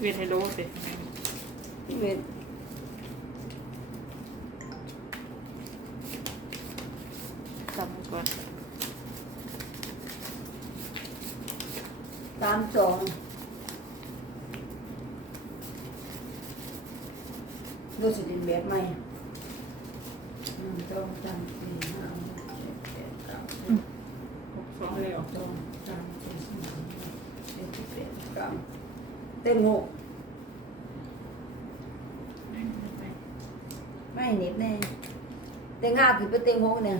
เวียนไฮโลสิเม็ดจำก่อนสามสองดูสิเป็นแบบใหม่หนึ่งสองสามสี่ห้าหกเจ็ดแปดเก้าสิบ หกสองเลยเหรอ สองสามสี่ห้าหกเจ็ดแปดเก้า เต็มหกไม่เน็ตแน่เต็งห้าคือเป็นเต็งหกเนี่ย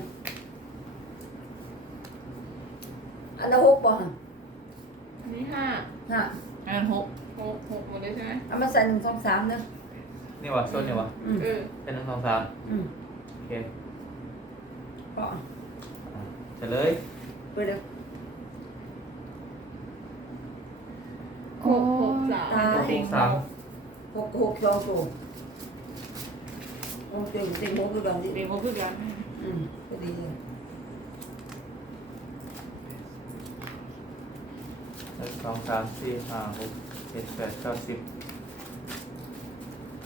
อันนั้นหกป่ะอันนี้ห้าฮะอันนั้นหกหกหกหมดเลยใช่ไหมเอามาใส่หนึ่งสองสามเนอะนี่วะส้นนี่วะอืมเออเป็นหนึ่งสองสามอืมโอเคก็อะเฉลยเปิดเลยหกหกสาม ตายหกสามหกหกสองตัวโอ้เต็งเต็งหกคือกันดิเด็กหกคือกันอืมก็ดีเลยหนึ่งสองสามสี่ห้าหกเจ็ดแปดเก้าสิบ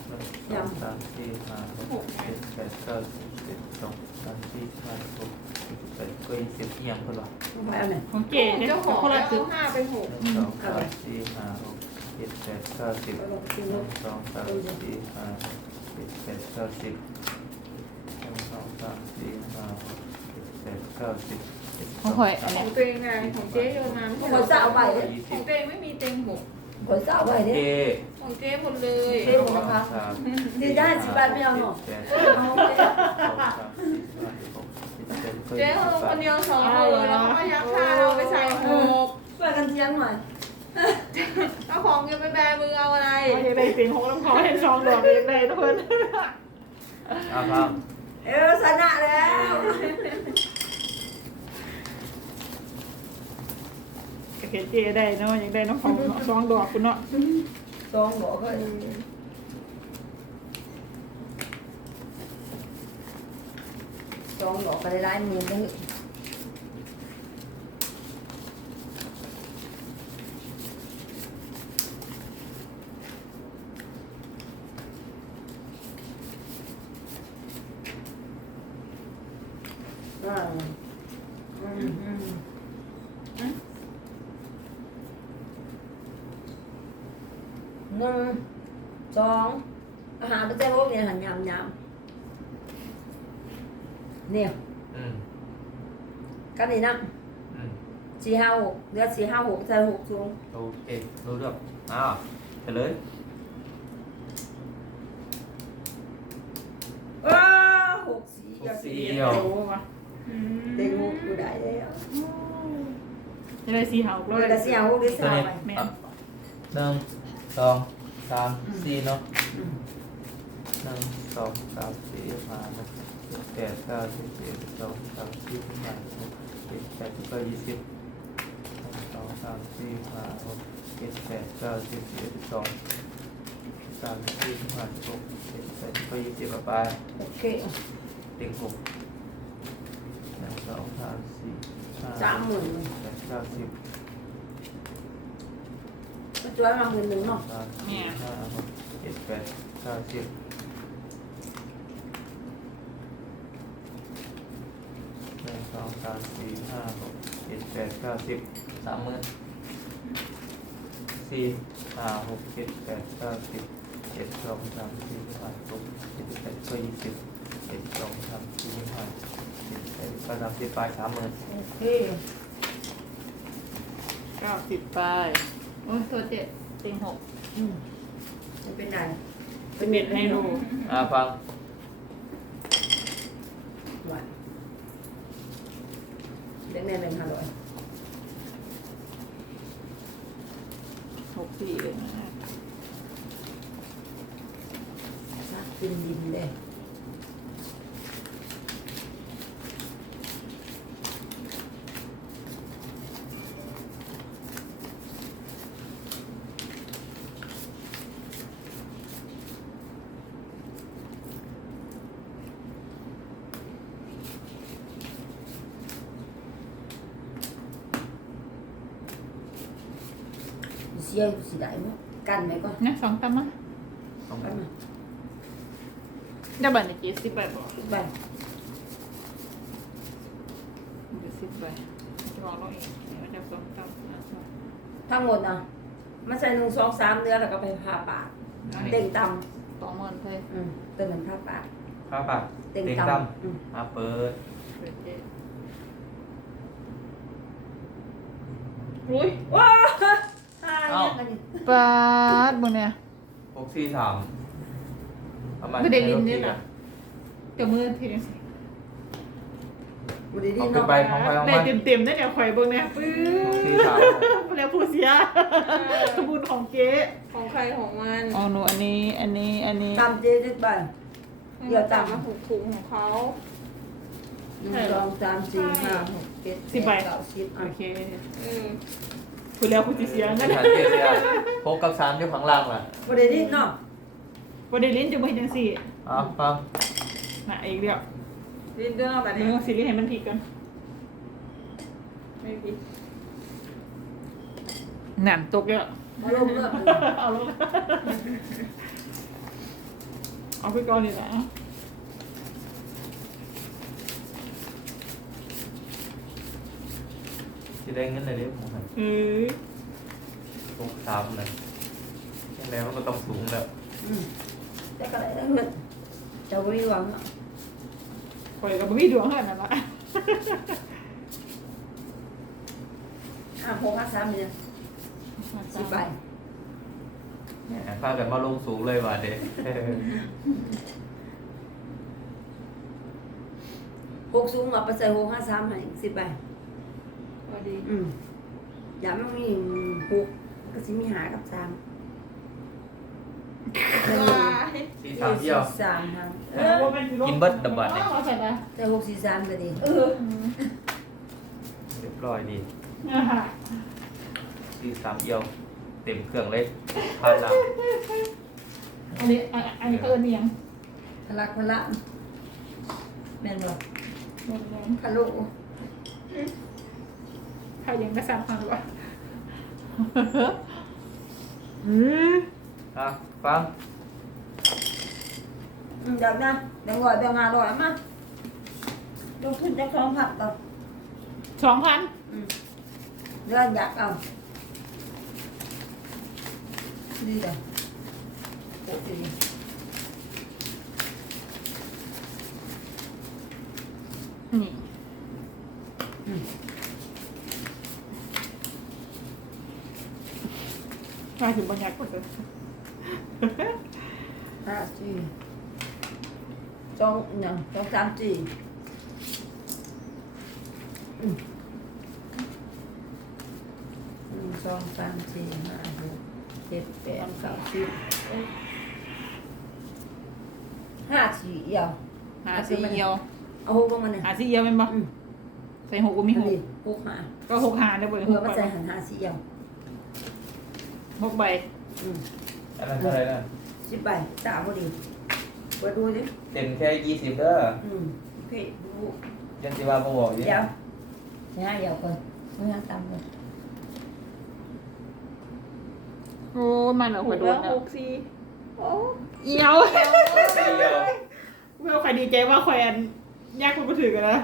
หนึ่งสองสามสี่ห้าหกเจ็ดแปดเก้าสิบสิบสองสามสี่ห้าหกเจ็ดแปดเก้ายี่สิบเอียงคนละต้องไปเอาไหนของเก๋เนี่ยเจ้าของคนแล้ละวสิบเอาห้าเป็นหก หนึ่งสองสามสี่ห้าหกเจ็ดแปดเก้าสิบเองกินหนึ่งสองสามสี่ห้าหกเจ็ดแปดเก้าสิบหนึ่งสองสามสี่ห้าหกเจ็ดแปดเก้าสิบเจ็ดของข่อยอันงเนี้ขยองตัวเองไงของเจ๊โยนมาต้องไปสาวไปสามเลยยี่ขสิองตัวเองไม่มีเต็งหกผลสาวไปเนี่ยเจของเจ๊หมดเลยเจ๊หมดนะคะสามดีได้สิบบาทไม่เอาหรอกเจ็ดเอาไปสองสามสี่ห้าหกเจ็ดแปดเจ๊เก้าเขาลงคนเดียวสองหมื่นแล้วก็ยักคาเราไปใส่หกช่วกันเทียงหน่อย เจ้าของยังไปแบมือเอาอะไรเขาจะได้สิงหกน้ำเขาเห็นสองดอกเองได้ทุกคนอะครับเออชนะแล้วเห็นเจได้เนาะยังได้น้องของสองดอกคุณเนาะสองบอกก็สองดอกก็ได้หลายหมื่นเลยอ่าอืมอืม หนึ่งสองอาหารประเภทพวกนี้หันยำยำเนี่ย อืม กันนี่นะ อืม สี่ห้าหกเดือนสี่ห้าหกใส่หกสูงโอเครู้เรื่องอ้าวเฉลยอ้าวหกสี่กับสี่เดียวโอ้มาเต็งหกอยู่ได้แล้วจะได้สีหาวเราเลยจะสี่ห้าหกหรือตัวสามนี้ไปแม่อะหนึ่งสองสามสี่เนาะอืมหนึ่งสองสามสี่ห้าหกเจ็ดแปดเก้าสิบสิบเอ็ดสิบสองสามสี่ห้าหกเจ็ดแปดเก้ายี่สิบหนึ่ง สามสี่ห้าหกเจ็ดแปดเก้าสิบสิบเอ็ดสิบสองสามสี่ห้าหกเจ็ดแปดก้ายี่สิบไปโอเคเต็งหกหนึ่งสองสามสี่ห้าสามหมื่นแปดเก้าสิบก็ช่วยมาหมื่นหนึ่งเนาะสามสี่ห้าหกเจ็ดแปดเก้าสิบหนึ่งสองสามสี่ห้าหกเจ็ดแปดเก้าสิบ สามหมื่นสี่ห้าหกเจ็ดแปดเก้าสิบเจ็ดสองสามสี่ห้าหกเจ็ดแปดเก้ายี่สิบเจ็ดสองสามสี่ห้าเจ็ดแปดเก้าสามสิบไปสามหมื่นโอเคเก้าสิบไปโอ้ยตัวเจ็ดเต็งหกอืมไม่เป็นไรเป็นเม็ดให้ดูอ่าฟังหวานเด็กแม่เป็นห้าร้อย กปีเองนะคะกินดินเลย เสียอยู่สิได้เนาะกันไหมก่อนเนี่ยสองตำมะสองกันมาได้บัตรในเจ็ดสิบใบบอกสิบใบเจ็ดสิบใบจะบอกเราเองเดี๋ยวจะสองตำอะสองทั้งหมดนะมาใส่หนึ่งสองสามเนื้อแล้วก็ไปผ่าปากอันนี้เต่งตสองหมื่นเลยำอืมเติมเหมือนผ่าปากข้าวปากเต่งเต็งตตั้มำอืมอะเปิดเปิดเจ็ดอุ้ยว้าห้า เนี่ยกันดิปาดมึงเนี่ย หกสี่สามประมาณไม่ได้ลิ้นด้วยนะ เดี๋ยวมือทีนึงสิบุรีดีเอาขึ้นเนาะไปของใครของได้มันเต็มๆได้เนี่ยข่อยเบิ่งเนี่ยปื้หกสี่สามอแล้วผู้เสียสมบูรณ์ของเจ๊ของใครของมันอ๋อหนูอันนี้ อันนี้ อันนี้ตำเจ๊สิบใบเดี๋ยวตาม มาถูกถุงของเขา หนึ่งสองสามสี่ห้าหกเจ็ดแปดเก้าสิบอะโอเค อืม คุณแล้วผู้เสียไม่งั้นทันเทียบได้หกกับสามอยู่ข้างล่างล่ะบุรีดีเนาะประเด็นลิ้นจะไม่เห็นจังสี่เอะฟังน่ะอีกเดียวลิ้นเดือดแบบมึนี้งซีรีส์ให้มันผิดกันไม่ผิดหนันตกเยอะมาลงเลือดเอาลงเอาไปก่อนเลยนะ จะ ได้เงินเลยเรียกผมให้เฮ้ยหกสามเลยใช่ไหมมันก็ต้องสูงแบบอืมแต่ก็ได้เงินเจ้าบุรีหวังเนาะข่อยกับพี่ดวงขนาดนั้นละห้าหกห้าสามเนี่ยสิบใบแหมพากันมาลงสูงเลยว่ะเด็กหกสูงเอาไปใส่หกห้าสามให้สิบใบพอ ดีอืมอย่ามันมีหกก็สิมีหากับสามว้ายสี่สามเที่ยว สี่สามครับเออกินเบิดดับบัดเนี่ยเอาใส่ไปแต่หกสี่สามก็ดีเออเรียบร้อยดีอ่าฮะสี่สามเอียว เต็มเครื่องเลยพันละอันนี้อันอันนี้เขาเอิ้นอิหยังพลักพละแม่นบ่เอิ้นอิหยังพะโลุ ใครยังไม่สั่งฟังหรือเปล่าเฮ้ยอะฟังอืมเดี๋ยวนะเดี๋ยวก่อนเดี๋ยวงานรอยมาลงทุนจะคล้องผักก่อนสองพันอืมเรื่องอยากเอาดีเลยโอ้ดีนี่อืม มาถึงบรรยากาศเลยห้าสี่สองหนึ่งสองสามสี่อืมหนึ่งสองสามสี่ห้าหกเจ็ดแปดเก้าสิบห้าสี่เอียวหาสีเอียวเอาหกลงมาหนึ่งหาสีเอียวเป็นปะอืมใส่หกก็มีหกดีหกหาก็หกหาได้บ่เลยเพื่หอกมาใบใส่หันหาสี่เอียว หกใบอืมอันนั้นเท่าไหรนะสิบใบสามพอดีเปิดดูสิเต็มแค่ยี่สิบเด้ออืมโอเคดูยังสิว่าบ่บอกอยู่เดี๋ยวเนี่ยเดี๋ยวก่อนไม่งั้นตามก่อนโอ้ยมาแล้วหข่อยกโดแล้นวแล้หวกสี่โอ้เอียวสี่เอียวเมื่อข่อยดีใจว่าข่อยอันยากคนมาถือกันนะ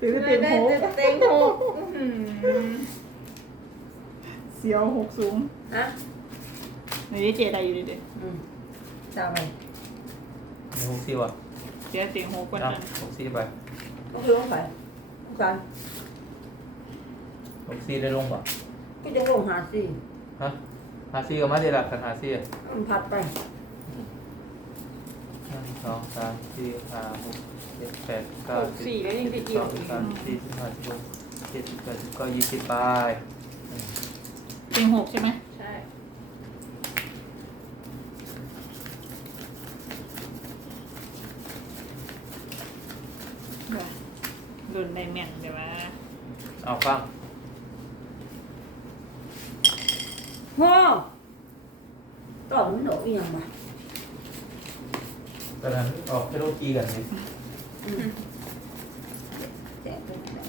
ถือได้เต็มได้หกเต็งหกอื้อหือเสียวหกสูงฮะในนี้เจได้อยู่ดิเด็อืมสามใบมีหกสี่ว่ะเสียเต็งหกคนอะนั้นหกสี่ไปก็คือลงไปกันหกสี่ได้ลงป่ะก็จะลงหาสี่ฮะหาสี่ก็มาดีละกันหาสี่มันผัดไปหนึ่งสองสามสี่ห้าหกเจ็ดแปดเก้าหกสิบสี่แล้วยังจะสิบเกี่สยอวงสิอีบกสามสิบสี่สิบห้าสิบหกเจ็ดสิบแปดสิบเก้ายี่สิบไป เต็งหกใช่ไหมใช่โดนได้แม่นเดี๋ยวว่าเอาฟังโฮ่ต่อมันหนูอีกอย่างมาตอนนั้นออกเทโลกีกันนี่อืมแจกไปไหน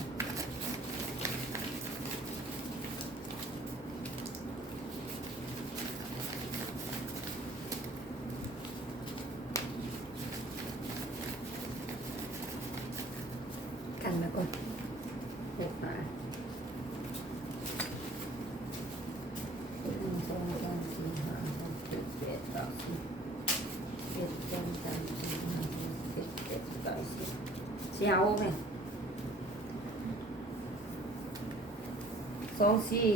สี่ห้าหกเนี่ยสองสี่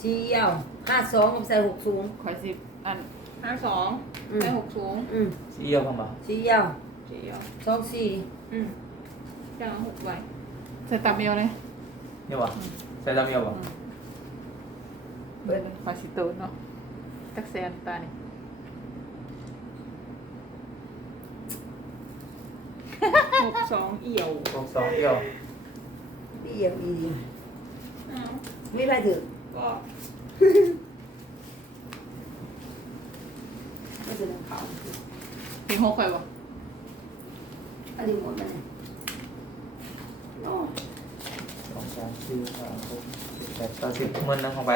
สี่เอี่ยวห้าสองใส่หกสูงข่อยสิบอันห้าสองอืม ได้หกสูงอืมสีเอี่ยวเข้ามาสี่เอี่ยวเจียวสองสี่อืมจังหกใบใส่ตามเอวเลยเนี่ยวะใส่ตามเอี่ยววะเบิดเลยข่อยสิโตเนาะตักแสนตานี่ หก สองเอี่ยวหกสองเอี่ยวพี่เอี่ยวดีดีอ้าวไม่ไปถือก็ไม่ถือเขาถึงหกข่อยบ่อันนี้หมดเลยโอ้สองสามสี่ห้าหกเจ็ดแปดเก้าสิบหมื่นหนึงเข้าไป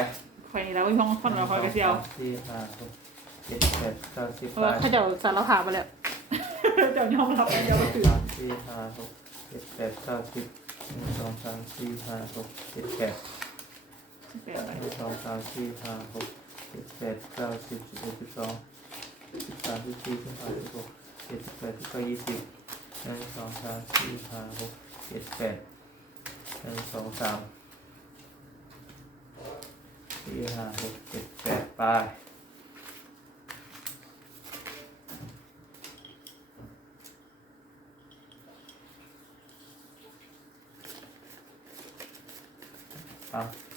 ข่อยนี่แล้วอีห้องคนเราข่อยก็สิเอาสองสามสี่ห้าหกเจ็ดแปดเก้าสิบเพราะว่าเขาเจ้าสารภาพไปแล้ว เจ้ายอมรับหเจ้านึ่บ่งถือสามสี่ห้าหกเจ็ดแปดเก้าสิบหนึ่งสองสามสี่ห้าหกเจ็ดแปดแปดหนึ่งสองสามสี่ห้าหกเจ็ดแปดเก้าสิบสิบเอ็ดสิบสองสิบสามสิบสี่สิบห้าสิบหกเจ็ดสิบแปดสิบเก้ายี่สิบหนึ่งสองสามสี่ห้าหกเจ็ดแปดหนึ่งสองสามสี่ห้าหกเจ็ดแปดไป เ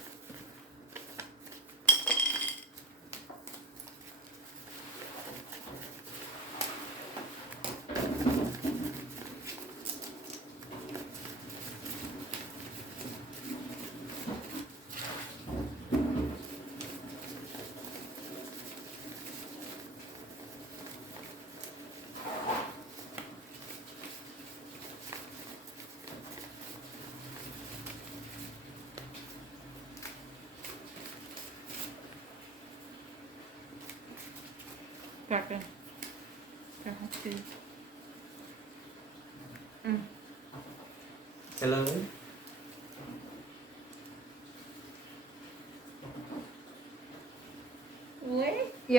อากักกันกักหกสี่อืมเฉลยเว้ยเอี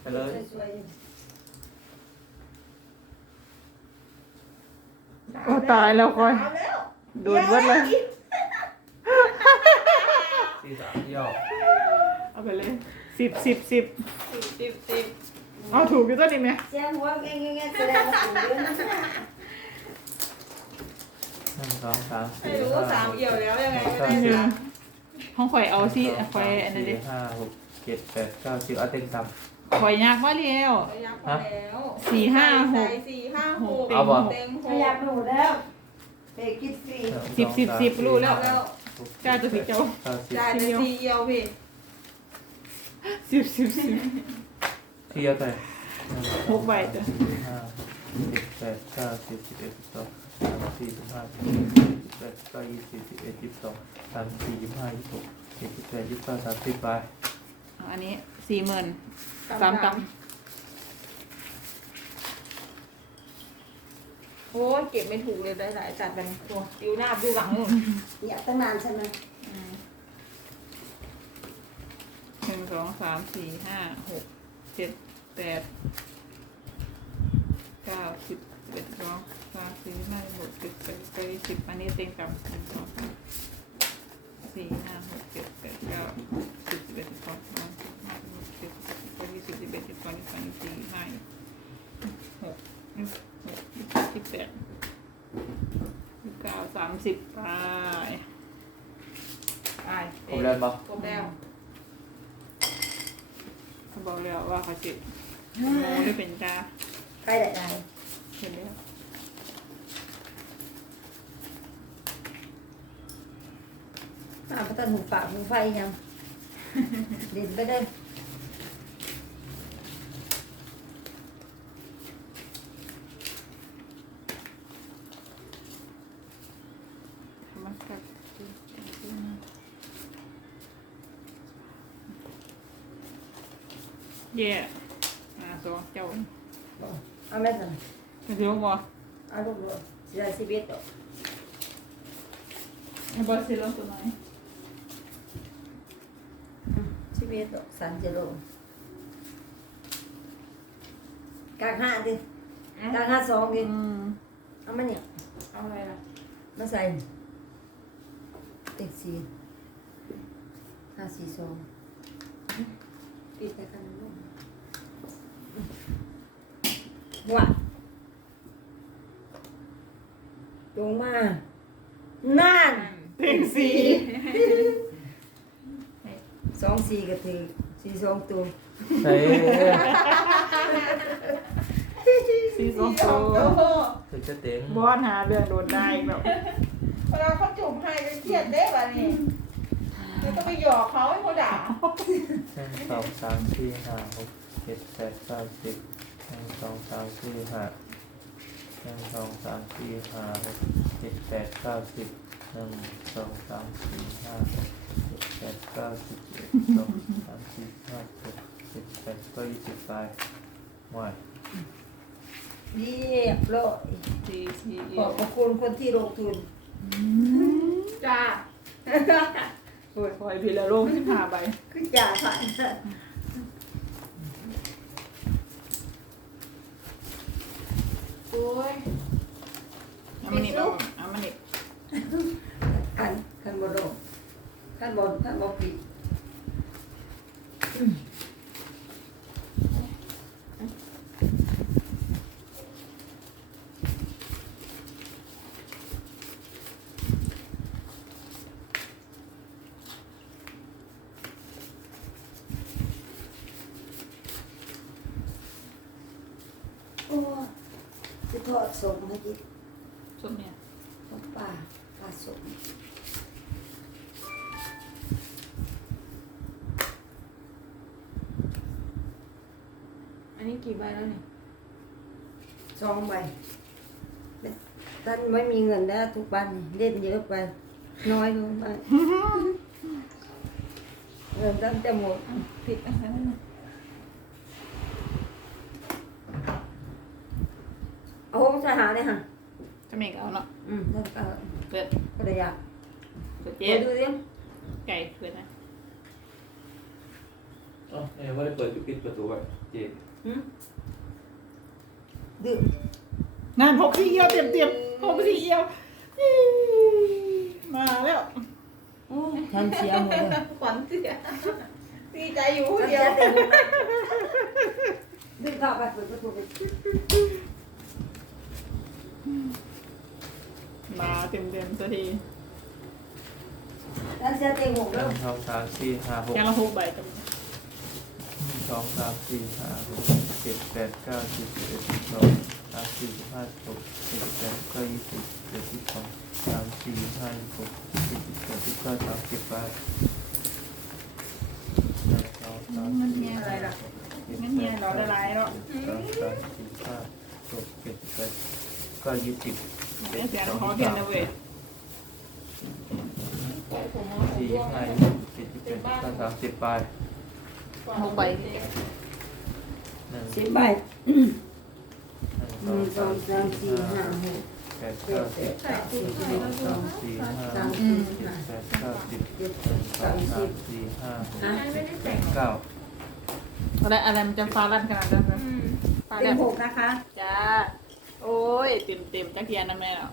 ไปเลยสวยโอ้ตายแล้วคอยเอาแล้วโดนเบิดเลยสี่สามเอี่ยวเอาไปเลยสิบสิบสิบสิบสิบสิบเอาถูกอยู่ตัวนี้ไหมๆเสียงหัวแง่แง่ๆแสดงว่าสูงเยอะนะหนึ่งสองสามสี่ไม่รู้ว่าสามเอี่ยวแล้วยังไงก็ได้หนึ่งสามห้องข่อยเอาสิหนึ่งสงข่อยอันสามนั้นดิสี่ห้าหก เจ็ดแปดเก้าสิบเอาเต็งต่ข่อยยากมาแล้วขยับพอแล้วสี่ห้าหก ใส่สี่ห้าหกเอาบ่ เต็งหขกยับหนูแล้วเป๊ะคิดฟรีำหนึ่งสิบสิบองามสิบรู้แล้วห้าแล้วหกจ้าตัวสีเจ้า เก้าสิบจ่ายแต่สี่เอี่ยวพี่สิบสิบสิบสี่เอี่ยวแต่หกใบจ้ะสี่ห้าเจ็ดแปดเก้าสิบสิบเอ็ดสิบสองสามสี่สิบห้าสิบหกสิบแปดเก้ายี่สิบสิบเอ็ดยี่สิบสองสามสี่ยี่สิบห้ายี่สิบหกเจ็ดสิบแปดยี่สิบเก้าสามสิบไปเอาอันนี้สี่หมื่นสามตโอ้ยเก็บไม่ถูกเลยได้หลายจัดเป็นตัวดิวหน้าดิวหลังนู่นอยากตั้งนานใช่ไหมอืมำหนึ่งสองสามสี่ห้าหกเจ็ดแปดเก้าสิบสิบเอ็ดสิบสองสามสี่ห้าหกเจ็ดแปดเก้ายี่สิบอันนี้เต็งต่ำหนึ่งสองสาม สี่ห้าหกเจ็ดแปดเก้าสิบสิบเอ็ดสิบสองสิบสามสิบสี่สิบหกสิบเจ็ดสิบสิบเอ็ดสิบสองสิบสามสิบสี่ห้าหกหกสิบแปดสิบเก้าสามสิบไปไปครบเล้วปะครบแล้วเขาบอกแล้วว่าเขาจิตโมได้เป็นตาใกล้ได้เห็นไหม มาพัฒนหูปากหูไฟยังเด่นไปได้มันกัดเย่อ่าสองเจ้าเอาแม่สั่งจะถือว่าเอาลูกเลยสิได้สิบเอ็ดดอกให้บอสซื้อลงตัวไหน สิบเอ็ดดอก สามจะลงกลางห้าดิกลางห้าสองดิอืมเอามาเนี่ย เอาอะไรล่ะมาใส่เต็กสี่ห้าสี่สองปิดแต่กันลูกหัวลงมานั่นเต็งสี่สองสี่ก็ถือ สี่สองตัวใช่สี่สองสตัองวตัวคือจะเต็งบอสหาเรื่องโดนได้อีกแล้วเวลาเขาจุ่มให้ก็เครียดเด้แบบนี้แล้วก็ไปหยอกเขาให้เขาด่าหนึ่งสองสามสี่ห้าหกเจ็ดแปดเก้าสิบหนึ่งสองสามสี่ห้าหนึ่งสองสามสี่ห้าหกเจ็ดแปดเก้าสิบหนึ่งสองสามสี่ห้าหกเจ็ ดแปดเก้าสิบเอ็ดสองสามสี่ห้าหกเจ็ดแปดเก็ยี่สิบไปหมดเรียบร้อยสี่สี่ขอบพระคุณคนที่ลงทุนจ้าโอ้ยคอยพี่ละโลกสิบห้าใบคือจ่าผ่านโอ้ยเอามันนี่เอาเอามันนี่ขันขันบโด ท่านบอกท่านบอกผิดอ้จะทอดสมให้กิน ส้มเนี่ย ของป่าป่าสม อันนี้กี่ใบแล้วเนี่ยสองใบท่านไม่มีเงินแล้วทุกวันนี่เล่นเยอะไป น้อยลงไปเงินท่านจะหมดผิดอะไรนั่นน่ะเอาหงสหาเลยฮะจะไม่เอาเนาะอืมท่านก็เปิดก็ได้ยากเปิดเดี๋เจ๊ยวดูสิไก่เปิดนะอ๋อเอ้ว่าได้เปิดจุดปิดประตูไว้เจ๊หืม ดื่มงานหกสี่เอียวเต็มเต็มหกสี่เอียวอี้มาแล้วโอ้ท่านเสียหมดเลยขวัญเสียดีใจอยู่คนท่านเดีเสียยวเต็มหมดเลยดึงเข้าไปเปิดประตูไปมาเต็มเต็มสักทีท่านเสียเต็มหมดหแล้นึ่วงสองสามสี่ห้าหกแกงละหกใบจำ หนึ่งสองสามสี่ห้าหกเจ็ดแปดเก้าสิบสิบเอ็ดสิบสองสามสี่ห้าหกเจ็ดแปดเก้ายี่สิบเจ็ดสิบสองสามสี่ห้าหกเจ็ดสิบแปดสิบเก้าสามสิบไปหนึ่งสองสามสี่ห้าหกเจ็ดงั้นเฮีเราละลายแล้วสองสามสี่ห้าหกเจ็ดแปดเก้ายี่สิบเสียงขอเพียนนะเว้ยผมสี่ห้าหกเจ็ดแปดเก้าสามสิบไปด หกใบหนึ่งสิบใบหหนึ่งสองสามสี่ห้าหกแปดเจ็เก้าดแปสิบดเก้าสิบสิบเอ็ดสองสี่ห้าสามหกสี่ห้าแปดเก้าสิบเจ็ดหนึ่งสอสางมสาสิมบสี่ห้าหกอะไม่ได้แต่งเก้าอะไรอะไรมันจะฟ้าลั่นขนาดนั้นนะอืมฟ้าเต็แลมบหกนะคะจ้า โอ้ยเต็มเต็มจักเทียนนะแม่เนาะ